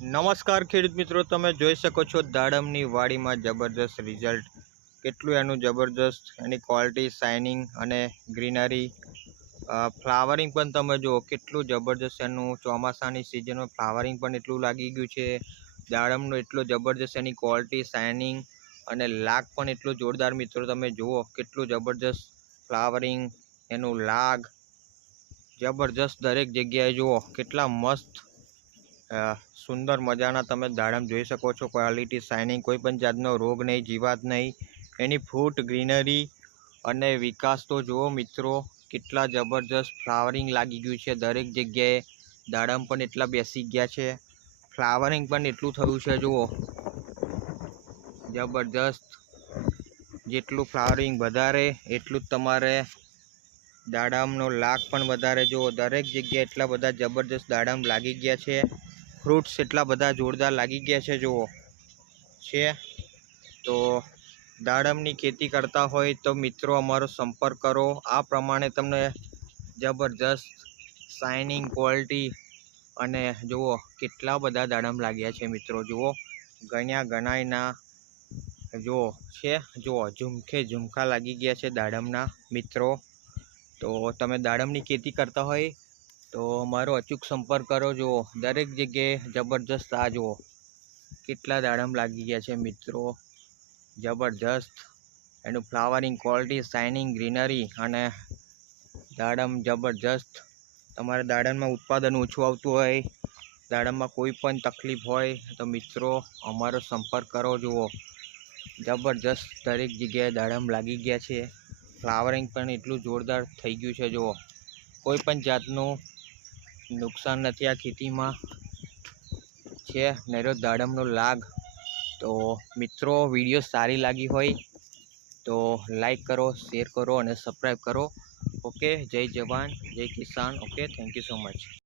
નમસ્કાર ખેડૂત મિત્રો, તમે જોઈ શકો છો દાડમની વાડીમાં જબરજસ્ત રિઝલ્ટ કેટલું એનું જબરજસ્ત, એની ક્વોલિટી શાઇનિંગ અને ગ્રીનરી ફ્લાવરિંગ પણ તમે જુઓ, કેટલું જબરજસ્ત એનું ચોમાસાની સિઝનમાં ફ્લાવરિંગ પણ એટલું લાગી ગયું છે. દાડમનું એટલું જબરજસ્ત, એની ક્વોલિટી શાઇનિંગ અને લાગ પણ એટલું જોરદાર મિત્રો, તમે જુઓ કેટલું જબરજસ્ત ફ્લાવરિંગ એનું લાગ. જબરજસ્ત દરેક જગ્યાએ જુઓ, કેટલા મસ્ત સુંદર મજાના તમે દાડમ જોઈ શકો છો. ક્વોલિટી શાઇનિંગ કોઈ પણ જાતનો રોગ નહીં, જીવાત નહીં. એની ફ્રૂટ ગ્રીનરી અને વિકાસ તો જુઓ મિત્રો, કેટલા જબરજસ્ત ફ્લાવરિંગ લાગી ગયું છે. દરેક જગ્યાએ દાડમ પણ એટલા બેસી ગયા છે. ફ્લાવરિંગ પણ એટલું થયું છે, જુઓ. જબરજસ્ત જેટલું ફ્લાવરિંગ વધારે, એટલું જ તમારે દાડમનો લાગ પણ વધારે. જુઓ, દરેક જગ્યાએ એટલા બધા જબરજસ્ત દાડમ લાગી ગયા છે. ફ્રૂટ્સ એટલા બધા જોરદાર લાગી ગયા છે, જુઓ. છે. તો દાડમની ખેતી કરતા હોય તો મિત્રો અમારો સંપર્ક કરો. આ પ્રમાણે તમને જબરજસ્ત શાઇનિંગ ક્વોલિટી અને જુઓ કેટલા બધા દાડમ લાગ્યા છે મિત્રો, જુઓ. ગણ્યા ગણાયના, જુઓ. છે. જુઓ, ઝુમખે ઝુમખા લાગી ગયા છે દાડમના મિત્રો. તો તમે દાડમની ખેતી કરતા હોય તો મારો અચૂક સંપર્ક કરો જુઓ. દરેક જગ્યાએ જબરજસ્ત આ જુઓ. કેટલા દાડમ લાગી ગયા છે મિત્રો. જબરજસ્ત. એનું ફ્લાવરિંગ ક્વોલિટી, શાઇનિંગ, ગ્રીનરી અને દાડમ જબરજસ્ત. તમારે દાડમમાં ઉત્પાદન ઓછું આવતું હોય, દાડમમાં કોઈ પણ તકલીફ હોય, તો મિત્રો, અમારો સંપર્ક કરો જુઓ. જબરજસ્ત દરેક જગ્યાએ દાડમ લાગી ગયા છે. ફ્લાવરિંગ પણ એટલું જોરદાર થઈ ગયું છે જુઓ. કોઈ પણ જાતનું નુકસાન નથી આ ખેતીમાં. છે નૈરો દાડમનો લાગ. તો મિત્રો, વીડિયો સારી લાગી હોય તો લાઈક કરો, શેર કરો અને સબસ્ક્રાઈબ કરો. ઓકે, જય જવાન, જય કિસાન. Okay, thank you so much.